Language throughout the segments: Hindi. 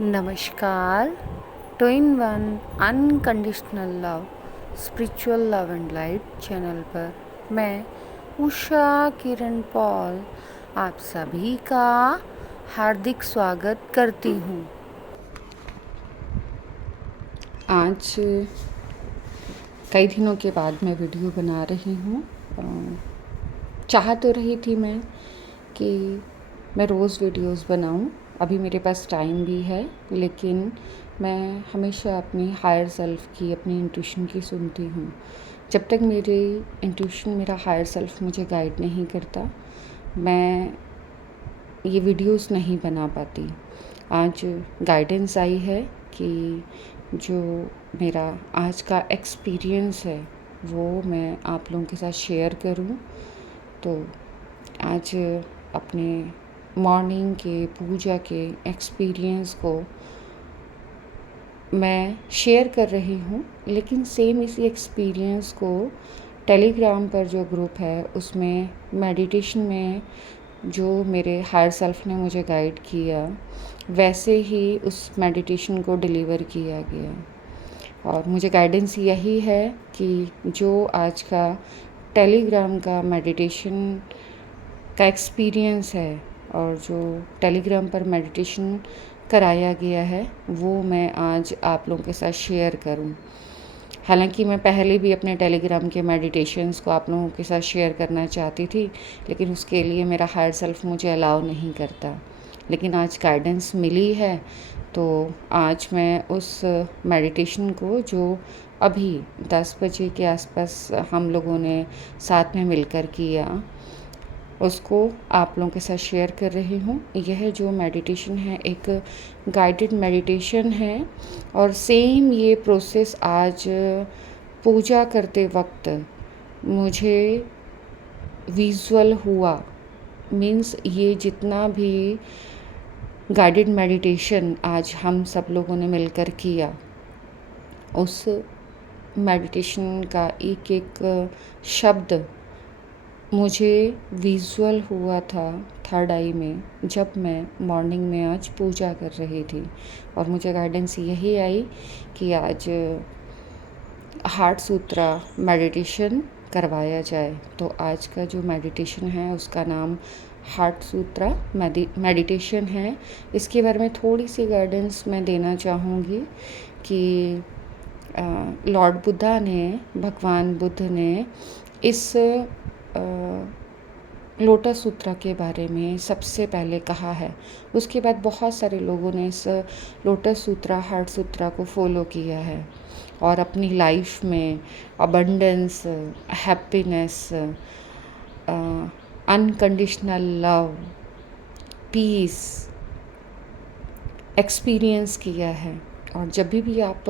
नमस्कार। Two in one unconditional love spiritual love and light channel पर मैं उषा किरण पॉल आप सभी का हार्दिक स्वागत करती हूँ। आज कई दिनों के बाद मैं वीडियो बना रही हूँ। चाह तो रही थी मैं कि मैं रोज़ वीडियोस बनाऊं। अभी मेरे पास टाइम भी है, लेकिन मैं हमेशा अपनी हायर सेल्फ की, अपनी इंट्यूशन की सुनती हूँ। जब तक मेरी इंट्यूशन, मेरा हायर सेल्फ मुझे गाइड नहीं करता, मैं ये वीडियोस नहीं बना पाती। आज गाइडेंस आई है कि जो मेरा आज का एक्सपीरियंस है वो मैं आप लोगों के साथ शेयर करूं। तो आज अपने मॉर्निंग के पूजा के एक्सपीरियंस को मैं शेयर कर रही हूँ, लेकिन सेम इसी एक्सपीरियंस को टेलीग्राम पर जो ग्रुप है उसमें मेडिटेशन में जो मेरे हायर सेल्फ ने मुझे गाइड किया, वैसे ही उस मेडिटेशन को डिलीवर किया गया। और मुझे गाइडेंस यही है कि जो आज का टेलीग्राम का मेडिटेशन का एक्सपीरियंस है और जो टेलीग्राम पर मेडिटेशन कराया गया है वो मैं आज आप लोगों के साथ शेयर करूं। हालांकि मैं पहले भी अपने टेलीग्राम के मेडिटेशंस को आप लोगों के साथ शेयर करना चाहती थी, लेकिन उसके लिए मेरा हायर सेल्फ मुझे अलाउ नहीं करता। लेकिन आज गाइडेंस मिली है, तो आज मैं उस मेडिटेशन को जो अभी 10 बजे के आसपास हम लोगों ने साथ में मिलकर किया, उसको आप लोगों के साथ शेयर कर रही हूँ। यह जो मेडिटेशन है एक गाइडेड मेडिटेशन है, और सेम ये प्रोसेस आज पूजा करते वक्त मुझे विजुअल हुआ। मीन्स ये जितना भी गाइडेड मेडिटेशन आज हम सब लोगों ने मिलकर किया, उस मेडिटेशन का एक एक शब्द मुझे विजुअल हुआ था थर्ड आई में, जब मैं मॉर्निंग में आज पूजा कर रही थी। और मुझे गाइडेंस यही आई कि आज हार्ट सूत्रा मेडिटेशन करवाया जाए। तो आज का जो मेडिटेशन है उसका नाम हार्ट सूत्रा मेडिटेशन है। इसके बारे में थोड़ी सी गाइडेंस मैं देना चाहूँगी कि लॉर्ड बुद्धा ने, भगवान बुद्ध ने इस लोटस सूत्रा के बारे में सबसे पहले कहा है। उसके बाद बहुत सारे लोगों ने इस लोटस सूत्रा, हार्ट सूत्रा को फॉलो किया है और अपनी लाइफ में abundance, happiness, unconditional love, peace experience किया है। और जब भी आप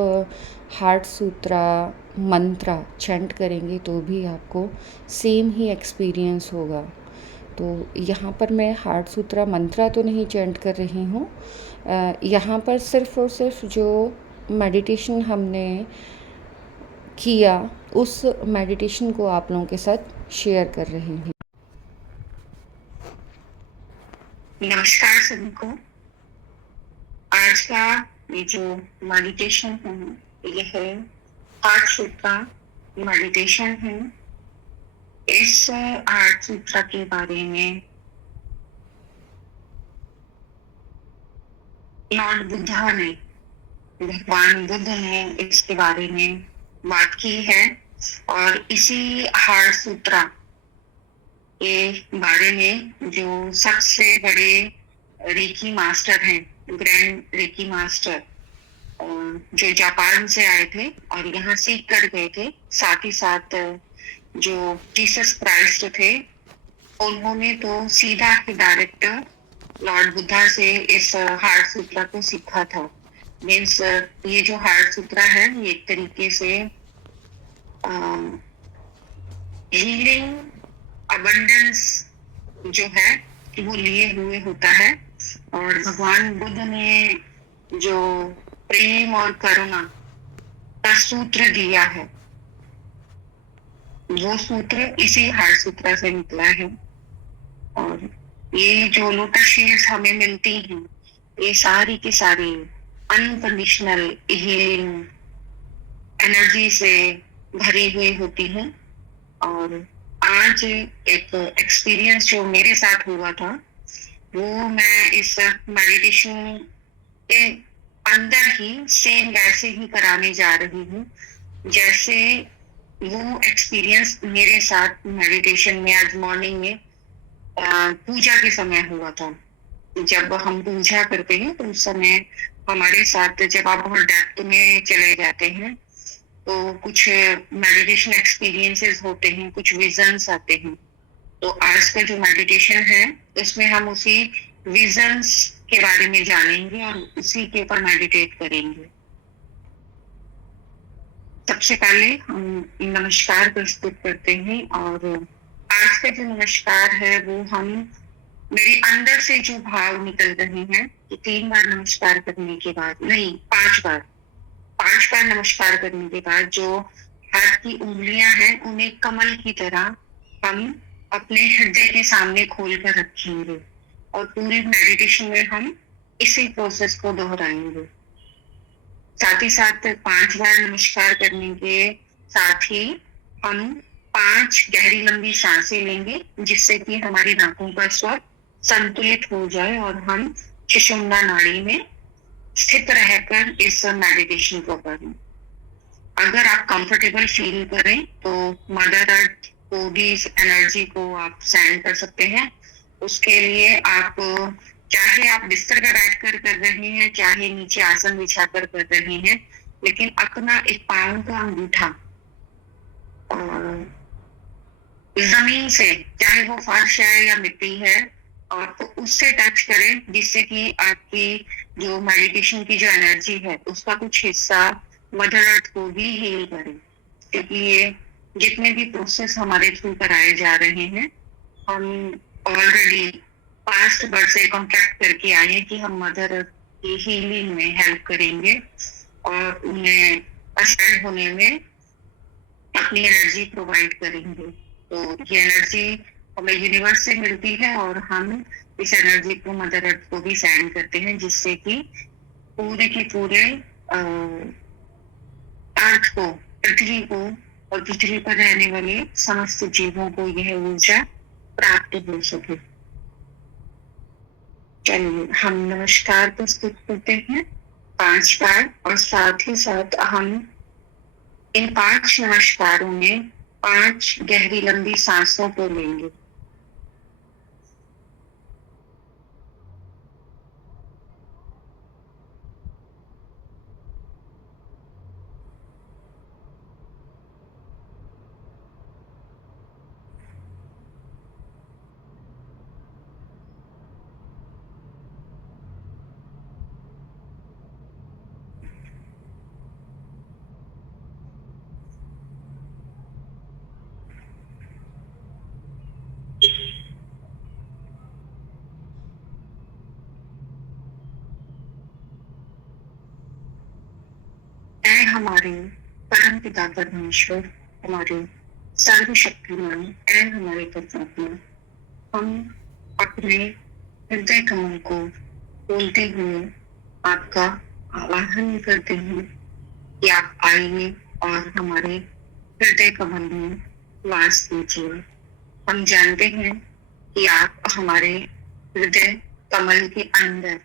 हार्ट सूत्रा मंत्रा चैंट करेंगे तो भी आपको सेम ही एक्सपीरियंस होगा। तो यहाँ पर मैं हार्ट सूत्रा मंत्रा तो नहीं चैंट कर रही हूँ, यहाँ पर सिर्फ और सिर्फ जो मेडिटेशन हमने किया उस मेडिटेशन को आप लोगों के साथ शेयर कर रही हूँ। नमस्कार सभी को। आज का ये जो मेडिटेशन है ये है हार्ट सूत्रा मेडिटेशन है। इस हार्ट सूत्रा के बारे में लॉर्ड बुद्धा ने, भगवान बुद्ध ने इसके बारे में बात की है। और इसी हार्ट सूत्रा के बारे में जो सबसे बड़े रेकी मास्टर हैं, ग्रैंड रेकी मास्टर, जो जापान से आए थे और यहाँ सीख कर गए थे, साथ ही साथ जो जीसस क्राइस्ट थे, उन्होंने तो सीधा ही डायरेक्ट लॉर्ड बुद्धा से इस हार्ट सूत्रा को सीखा था। मीन्स ये जो हार्ट सूत्रा है ये एक तरीके से हीलिंग, अबंडेंस जो है वो लिए हुए होता है। और भगवान बुद्ध ने जो प्रेम और करुणा का सूत्र दिया है, वो सूत्र इसी हार्ट सूत्रा से निकला है। और ये जो लोटस शील्ड्स हमें मिलती हैं, ये सारी की सारी अनकंडीशनल हीलिंग एनर्जी से भरी हुई होती है। और आज एक एक्सपीरियंस जो मेरे साथ हुआ था, वो मैं इस मेडिटेशन के अंदर ही सेम वैसे ही कराने जा रही हूँ, जैसे वो एक्सपीरियंस मेरे साथ मेडिटेशन में आज मॉर्निंग में पूजा के समय हुआ था। जब हम पूजा करते हैं तो उस समय हमारे साथ, जब आप बहुत डेप्थ में चले जाते हैं, तो कुछ मेडिटेशन एक्सपीरियंसेस होते हैं, कुछ विजन्स आते हैं। तो आज का जो मेडिटेशन है, उसमें हम उसी विजन्स के बारे में जानेंगे और उसी के ऊपर मेडिटेट करेंगे। सबसे पहले हम नमस्कार प्रस्तुत करते हैं, और आज का जो नमस्कार है वो हम मेरे अंदर से जो भाव निकल रहे हैं कि 3 बार नमस्कार करने के बाद, नहीं 5 बार नमस्कार करने के बाद जो हाथ की उंगलियां हैं उन्हें कमल की तरह हम अपने हृदय के सामने खोल कर रखेंगे, और पूरे मेडिटेशन में हम इसी प्रोसेस को दोहराएंगे। साथ ही साथ 5 बार नमस्कार करने के साथ ही हम 5 गहरी लंबी सांसें लेंगे, जिससे कि हमारी नाकों का स्वर संतुलित हो जाए और हम सुषुम्ना नाड़ी में स्थित रहकर इस मेडिटेशन को करें। अगर आप कंफर्टेबल फील करें तो मदर अर्थ को भी इस एनर्जी को आप सेंड कर सकते हैं। उसके लिए आप, चाहे आप बिस्तर पर बैठकर कर रहे हैं, चाहे नीचे आसन बिछाकर कर रहे हैं, लेकिन अपना एक पांव का अंगूठा जमीन से, चाहे वो फर्श है या मिट्टी है, और तो उससे टच करें, जिससे कि आपकी जो मेडिटेशन की जो एनर्जी है उसका कुछ हिस्सा मदर अर्थ को भी हील करे। क्योंकि ये जितने भी प्रोसेस हमारे थ्रू कराए जा रहे हैं, हम ऑलरेडी पास्ट बर्थ से कॉन्ट्रैक्ट करके आए कि हम मदर अर्थ की हीलिंग में हेल्प करेंगे और उन्हें असेंड होने में अपनी एनर्जी प्रोवाइड करेंगे। तो ये एनर्जी हमें यूनिवर्स से मिलती है और हम इस एनर्जी को मदर अर्थ को भी सेंड करते हैं, जिससे कि पूरे के पूरे अर्थ को, पृथ्वी को और पृथ्वी पर रहने वाले समस्त जीवों को यह ऊर्जा प्राप्त हो सके। चलिए हम नमस्कार प्रस्तुत करते हैं 5 बार, और साथ ही साथ हम इन 5 नमस्कारों में 5 गहरी लंबी सांसों को लेंगे। ऐ हमारे परम पिता परमेश्वर, हमारे सर्वशक्तिमान, ऐ हमारे परमात्मा, हम अपने हृदय कमल को खोलते हुए आपका आवाहन करते हैं कि आप आइए और हमारे हृदय कमल में वास कीजिए। हम जानते हैं कि आप हमारे हृदय कमल के अंदर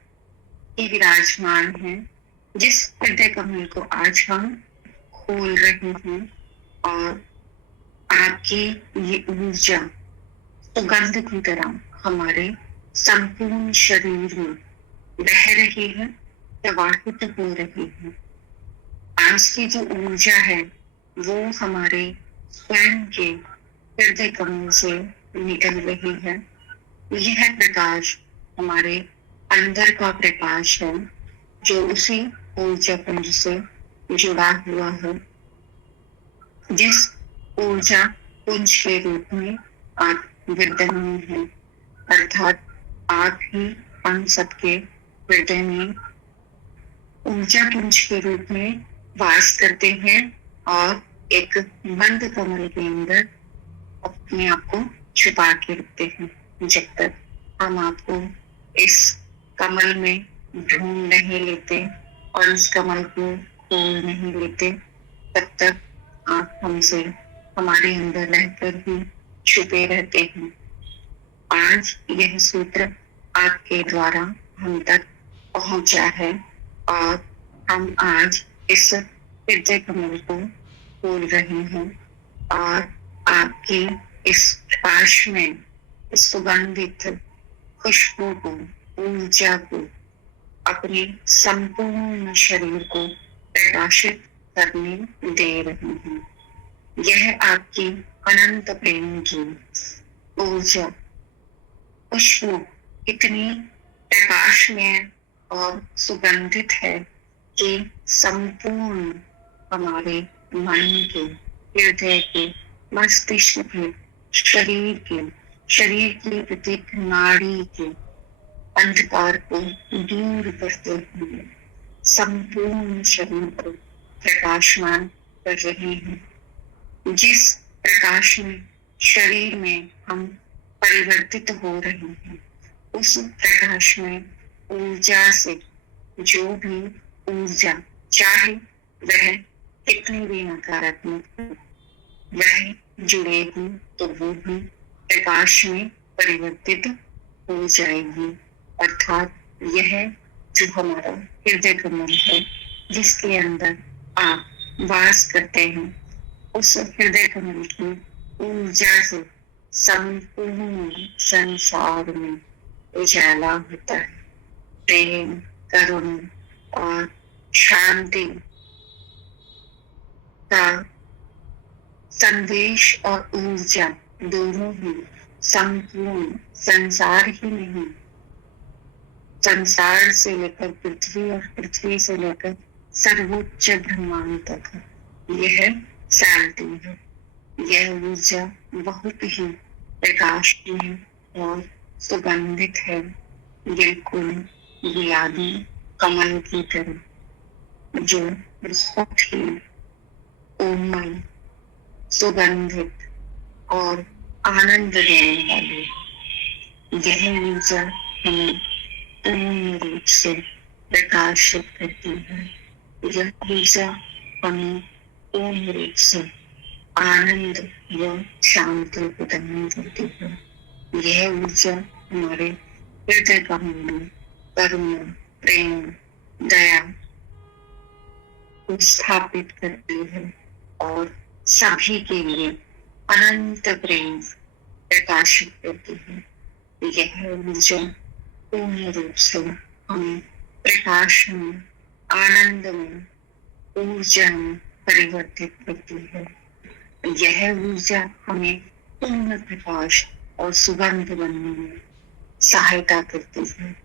ही विराजमान हैं, जिस हृदय कमल को आज हम खोल रहे हैं, और आपकी ये ऊर्जा सुगंध की तरह हमारे संपूर्ण शरीर में बह रही है, प्रवाहित हो रही है। आज की जो ऊर्जा है वो हमारे स्वयं के हृदय कमल से निकल रही है। यह प्रकाश हमारे अंदर का प्रकाश है, जो उसी ऊर्जा पुंज से जुड़ा हुआ है, जिस ऊर्जा पुंज के रूप में आप विद्यमान हैं, अर्थात आप ही हम सबके हृदय में ऊर्जा पुंज के रूप में वास करते हैं, और एक बंद कमल के अंदर अपने आप को छुपा के रखते हैं, जब तक हम आपको इस कमल में ढूंढ नहीं लेते, और इस कमल को खोल नहीं लेते तब तक आप हमसे हमारे अंदर रहकर ही छुपे रहते हैं। आज यह सूत्र आपके द्वारा हम तक पहुंचा है और हम आज इस हृदय कमल को खोल रहे हैं और आपकी इस प्रकाश में इस सुगंधित खुशबू को, ऊर्जा को, अपने संपूर्ण शरीर को प्रकाशित करने दे रहे हैं। यह आपकी अनंत प्रेम की ऊर्जा, खुशबू इतनी प्रकाशमय और सुगंधित है कि संपूर्ण हमारे मन के, हृदय के, मस्तिष्क के, शरीर की प्रत्येक नाड़ी के अंधकार को दूर करते हुए संपूर्ण शरीर को प्रकाशमान कर रहे हैं। जिस प्रकाश में शरीर में हम परिवर्तित हो रहे हैं, उस प्रकाश में ऊर्जा से जो भी ऊर्जा, चाहे वह कितनी भी नकारात्मक हो, वह जुड़ेगी तो वो भी प्रकाश में परिवर्तित हो जाएगी। अर्थात यह जो हमारा हृदय कमल है, जिसके अंदर आप वास करते हैं, उस हृदय कमल की ऊर्जा से संपूर्ण संसार में उजाला होता है। प्रेम, करुणा और शांति का संदेश और ऊर्जा दोनों ही संपूर्ण संसार ही नहीं, संसार से लेकर पृथ्वी और पृथ्वी से लेकर सर्वोच्च ब्रह्मांड तक यह फैलती है। यह ऊर्जा बहुत ही प्रकाशमय और सुगंधित है, बिल्कुल गुलाबी कमल की तरह, जो बहुत ही कोमल, सुगंधित और आनंद देने वाली। यह ऊर्जा हमें पूर्ण रूप से प्रकाशित करती है। यह ऊर्जा हमें पूर्ण रूप से आनंद व शांति प्रदान करती है। यह ऊर्जा हमारे हृदय कमल में करुणा, प्रेम, दया को स्थापित करती है और सभी के लिए अनंत प्रेम प्रकाशित करती है। यह ऊर्जा पूर्ण रूप से हमें प्रकाश में, आनंद में, ऊर्जा में परिवर्तित करती है। यह ऊर्जा हमें पूर्ण प्रकाश और सुगंध बनने में सहायता करती है।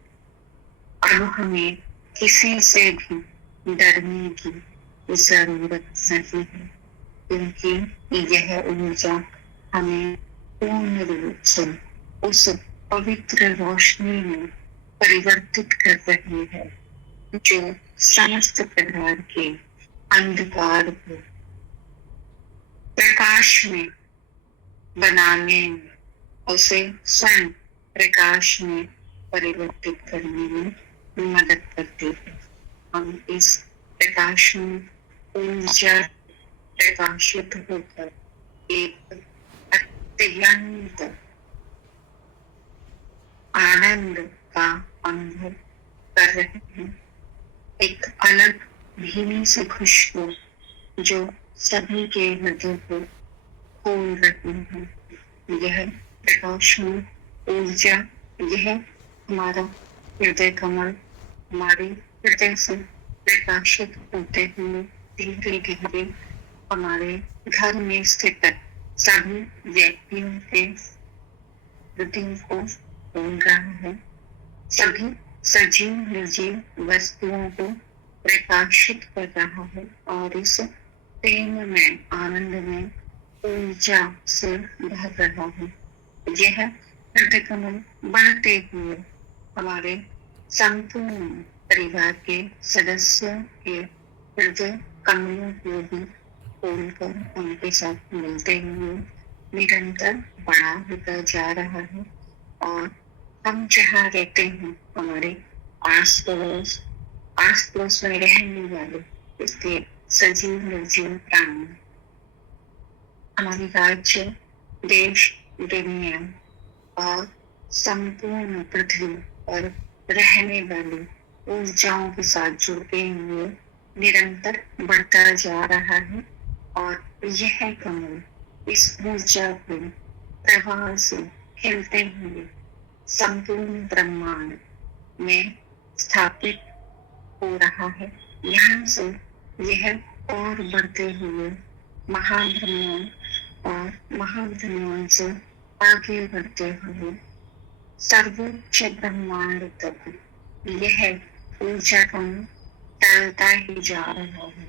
अब हमें किसी से भी डरने की जरूरत नहीं है, क्योंकि यह ऊर्जा हमें पूर्ण रूप से उस पवित्र रोशनी में परिवर्तित कर रही है, जो समस्त प्रकार के अंधकार को प्रकाश में बनाने में, उसे स्वयं प्रकाश में परिवर्तित करने में मदद करती है। हम इस प्रकाश में ऊर्जा प्रकाशित होकर एक अत्यंत आनंद का अनुभव कर रहे हैं। एक अलग धीमी सी खुशबू जो सभी के हृदय को खोल रही है। यह प्रकाश में ऊर्जा, यह हमारा हृदय कमल हमारे हृदय से प्रकाशित होते हुए धीरे धीरे हमारे घर में स्थित सभी व्यक्तियों के हृदय को खोल रहा है। सभी सजीव निर्जीव वस्तुओं को प्रकाशित कर रहा है और इस प्रेम में, आनंद में, ऊर्जा से भर रहा है। यह हृदय कमल बढ़ते हुए हमारे संपूर्ण परिवार के सदस्यों के हृदय कमलों को भी खोलकर उनके साथ मिलते हुए निरंतर बड़ा होता जा रहा है। और हम जहाँ रहते हैं, हमारे आस पड़ोस आस पड़ोस में रहने वाले इसके सजीव निर्जीव प्राणी, हमारी राज्य, देश, दुनिया और संपूर्ण पृथ्वी पर रहने वाली ऊर्जाओं के साथ जुड़ते हुए निरंतर बढ़ता जा रहा है। और यह कमल इस ऊर्जा के प्रवाह से खिलते हुए संपूर्ण ब्रह्मांड में स्थापित हो रहा है। यहाँ से यह और बढ़ते हुए महाब्रह्मांड और महाब्रह्मांड से आगे बढ़ते हुए सर्वोच्च ब्रह्मांड तक यह ऊर्जा कण फैलता ही जा रहा है।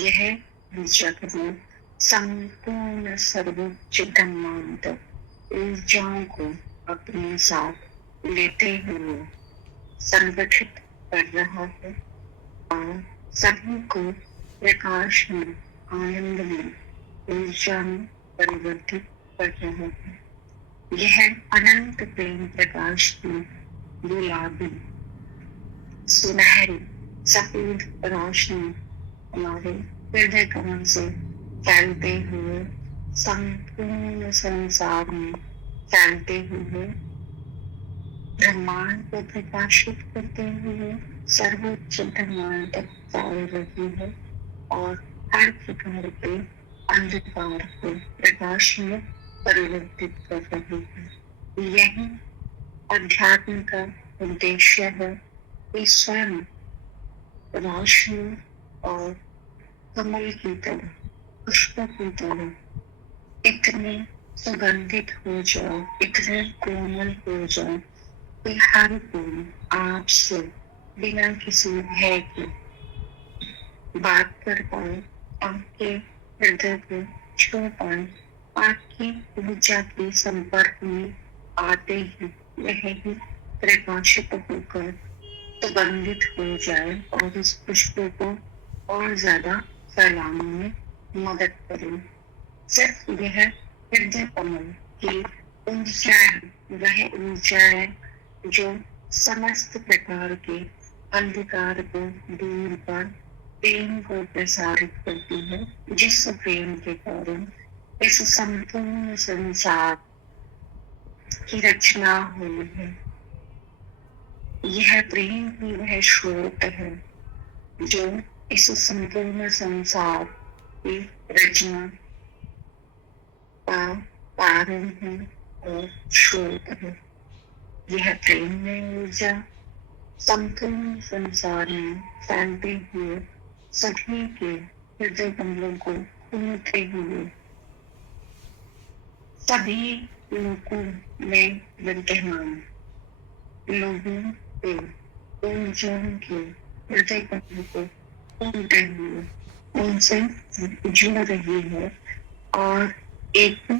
यह ऊर्जा कण संपूर्ण सर्वोच्च ब्रह्मांड तक ऊर्जाओं को अपने साथ लेते हुए संगठित कर रहा है और सभी को प्रकाश में, आनंद में, ऊर्जा में परिवर्तित कर रहा है। यह अनंत प्रेम प्रकाश की गुलाबी सुनहरी सफेद रोशनी हमारे हृदय कमल से फैलते हुए संपूर्ण संसार में फैलते हुए ब्रह्मांड को प्रकाशित करते हुए सर्वोच्च ब्रह्मांड तक फैल रही है और हर प्रकार के अंधकार को प्रकाश में परिवर्तित कर रही है। यही अध्यात्म का उद्देश्य है कि स्वयं रोशनी और कमल की तरह, पुष्प की तरह इतने सुगंधित हो जाओ, इतने कोमल हो जाओ कि हर कोई आपसे बिना किसी भय के बात कर पाए, आपके हृदय को छू पाए, आपकी ऊर्जा के संपर्क में आते ही वह ही प्रकाशित होकर सुगंधित हो जाए और इस खुशबू को और ज्यादा फैलाने में मदद करे। सिर्फ यह हृदय कमल की ऊर्जा है, वह ऊर्जा है जो समस्त प्रकार के अंधकार को दूर कर प्रेम को प्रसारित करती है, जिस प्रेम के कारण इस संपूर्ण संसार की रचना हुई है। यह प्रेम ही वह स्रोत है जो इस संपूर्ण संसार की रचना का कारण है और स्रोत है। यह प्रेम में ऊर्जा संपूर्ण संसार में फैलते हुए सभी के हृदय कमलों को छूते हुए सभी लोगों में विद्यमान लोगों के ऊर्जाओं के हृदय कमलों को छूते हुए उनसे जुड़ रही है और एक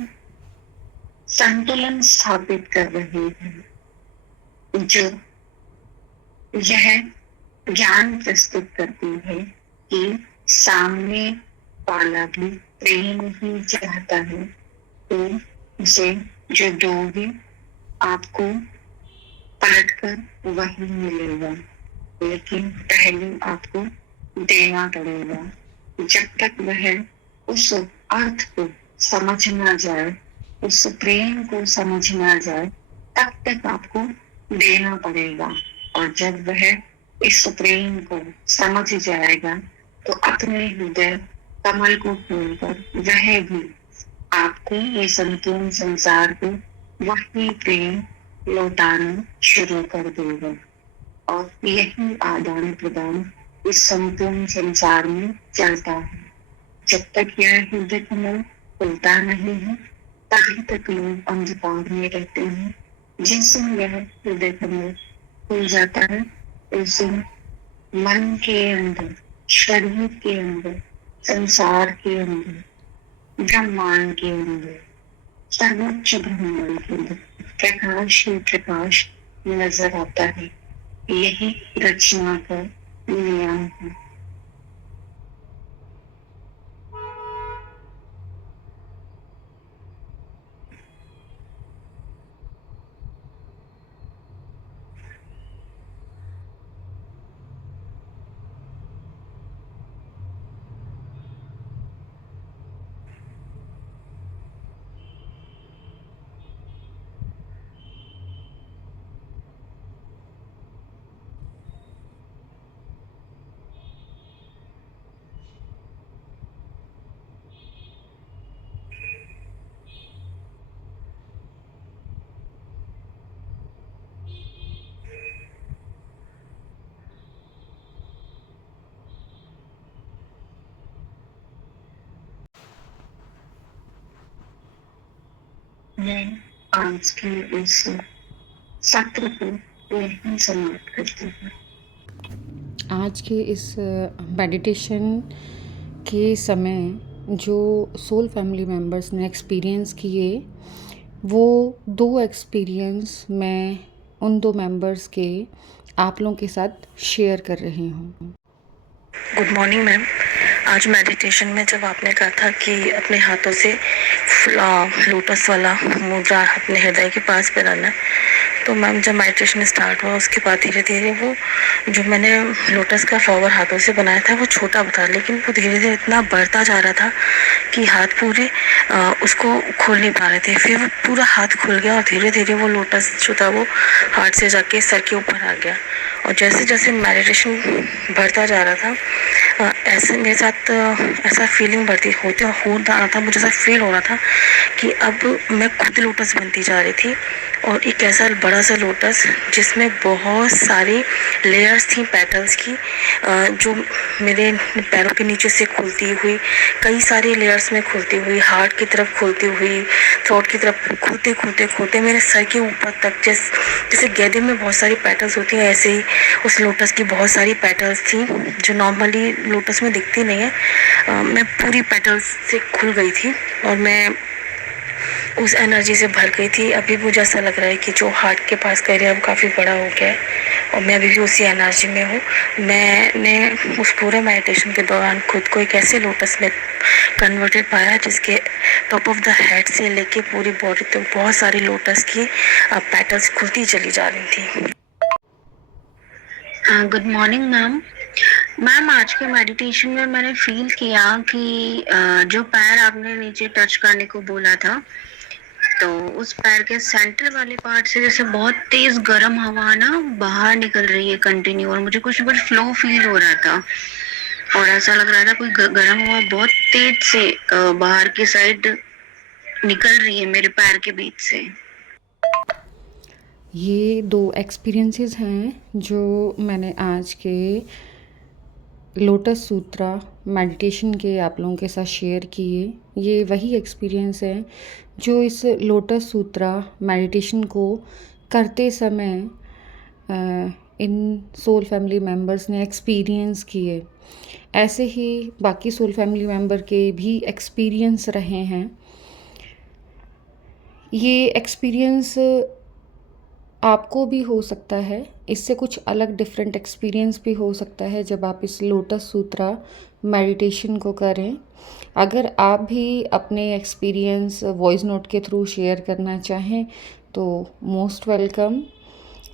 संतुलन स्थापित कर रही है जो यह ज्ञान प्रस्तुत करती है कि सामने वाला भी प्रेम ही चाहता है, तो उसे जो दोगे आपको पलटकर वही मिलेगा, लेकिन पहले आपको देना पड़ेगा। जब तक वह उस अर्थ को समझ ना जाए, उस प्रेम को समझ ना जाए, तब तक आपको देना पड़ेगा। और जब वह इस प्रेम को समझ जाएगा तो अपने हृदय कमल को खोलकर वह भी आपको ये संपूर्ण संसार को वही प्रेम लौटाना शुरू कर देगा। और यही आदान प्रदान इस संपूर्ण संसार में चलता है। जब तक यह हृदय कमल खुलता नहीं है, तभी तक लोग अंधकार में रहते हैं। जिस दिन यह हृदय कमल खुल जाता है, उस दिन मन के अंदर, शरीर के अंदर, संसार के अंदर, ब्रह्मांड के अंदर, सर्वोच्च ब्रह्मांड के अंदर प्रकाश ही प्रकाश नजर आता है। यही रचना का नियम है। मैं आज के इस सत्र को यहीं समाप्त करती हूँ। आज के इस मेडिटेशन के समय जो सोल फैमिली मेम्बर्स ने एक्सपीरियंस किए, वो 2 एक्सपीरियंस मैं उन 2 मेंबर्स के आप लोगों के साथ शेयर कर रही हूँ। Good morning ma'am. आज मेडिटेशन में जब आपने कहा था कि अपने हाथों से लोटस वाला मुद्रा अपने हृदय के पास बनाना, तो मैम जब मेडिटेशन स्टार्ट हुआ उसके बाद धीरे धीरे वो जो मैंने लोटस का फ्लावर हाथों से बनाया था वो छोटा था, लेकिन वो धीरे धीरे इतना बढ़ता जा रहा था कि हाथ पूरे उसको खोल नहीं पा रहे थे। फिर वो पूरा हाथ खुल गया और धीरे धीरे वो लोटस जो था वो हाथ से जाके सर के ऊपर आ गया। और जैसे जैसे मेडिटेशन बढ़ता जा रहा था, ऐसे मेरे साथ ऐसा फीलिंग बढ़ती हो रहा था, मुझे ऐसा फील हो रहा था कि अब मैं खुद लोटस बनती जा रही थी। और एक ऐसा बड़ा सा लोटस जिसमें बहुत सारी लेयर्स थी पेटल्स की, जो मेरे पैरों के नीचे से खुलती हुई, कई सारी लेयर्स में खुलती हुई, हार्ट की तरफ खुलती हुई, थ्रोट की तरफ खुलते खुलते खुलते मेरे सर के ऊपर तक, जैसे गेंदे में बहुत सारी पेटल्स होती हैं, ऐसे ही उस लोटस की बहुत सारी पेटल्स थी जो नॉर्मली लोटस में दिखती नहीं है। मैं पूरी पेटल्स से खुल गई थी और मैं उस एनर्जी से भर गई थी। अभी मुझे ऐसा लग रहा है कि जो हार्ट के पास का एरिया वो काफ़ी बड़ा हो गया है और मैं अभी भी उसी एनर्जी में हूँ। मैंने उस पूरे मेडिटेशन के दौरान खुद को एक ऐसे लोटस में कन्वर्टेड पाया जिसके टॉप ऑफ द हेड से लेके पूरी बॉडी तक बहुत सारी लोटस की पेटल्स खुलती चली जा रही थी। गुड मॉर्निंग मैम, आज के मेडिटेशन में मैंने फील किया कि जो पैर आपने नीचे टच करने को बोला था, तो उस पैर के सेंटर वाले पार्ट से जैसे बहुत तेज गर्म हवा ना बाहर निकल रही है कंटिन्यू, और मुझे कुछ फ्लो फील हो रहा था और ऐसा लग रहा था कोई गर्म हवा बहुत तेज से बाहर की साइड निकल रही है मेरे पैर के बीच से। ये 2 एक्सपीरियंसेस हैं जो मैंने आज के लोटस सूत्रा मेडिटेशन के आप लोगों के साथ शेयर किए। ये वही एक्सपीरियंस है जो इस लोटस सूत्रा मेडिटेशन को करते समय इन सोल फैमिली मेम्बर्स ने एक्सपीरियंस किए। ऐसे ही बाकी सोल फैमिली मेम्बर के भी एक्सपीरियंस रहे हैं। ये एक्सपीरियंस आपको भी हो सकता है, इससे कुछ अलग डिफरेंट एक्सपीरियंस भी हो सकता है जब आप इस लोटस सूत्रा मेडिटेशन को करें। अगर आप भी अपने एक्सपीरियंस वॉइस नोट के थ्रू शेयर करना चाहें तो मोस्ट वेलकम।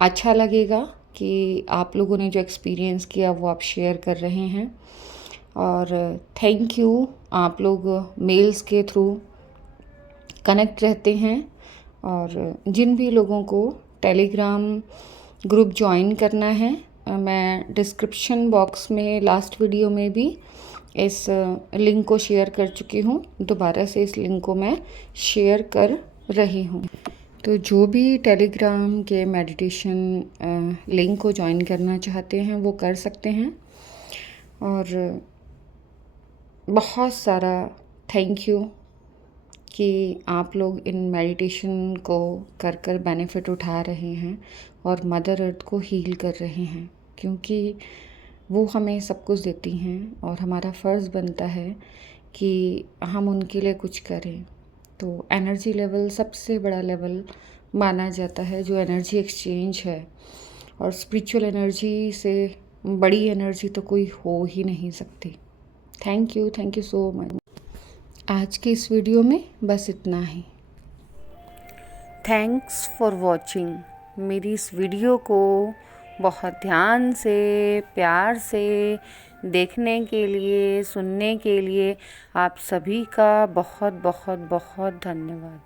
अच्छा लगेगा कि आप लोगों ने जो एक्सपीरियंस किया वो आप शेयर कर रहे हैं। और थैंक यू, आप लोग मेल्स के थ्रू कनेक्ट रहते हैं। और जिन भी लोगों को टेलीग्राम ग्रुप ज्वाइन करना है, मैं डिस्क्रिप्शन बॉक्स में लास्ट वीडियो में भी इस लिंक को शेयर कर चुकी हूँ। दोबारा से इस लिंक को मैं शेयर कर रही हूँ। तो जो भी टेलीग्राम के मेडिटेशन लिंक को ज्वाइन करना चाहते हैं वो कर सकते हैं। और बहुत सारा थैंक यू कि आप लोग इन मेडिटेशन को कर कर बेनिफिट उठा रहे हैं और मदर अर्थ को हील कर रहे हैं, क्योंकि वो हमें सब कुछ देती हैं और हमारा फ़र्ज़ बनता है कि हम उनके लिए कुछ करें। तो एनर्जी लेवल सबसे बड़ा लेवल माना जाता है जो एनर्जी एक्सचेंज है, और स्पिरिचुअल एनर्जी से बड़ी एनर्जी तो कोई हो ही नहीं सकती। Thank you so much. आज के इस वीडियो में बस इतना ही। Thanks for watching. मेरी इस वीडियो को बहुत ध्यान से, प्यार से देखने के लिए, सुनने के लिए आप सभी का बहुत बहुत बहुत धन्यवाद।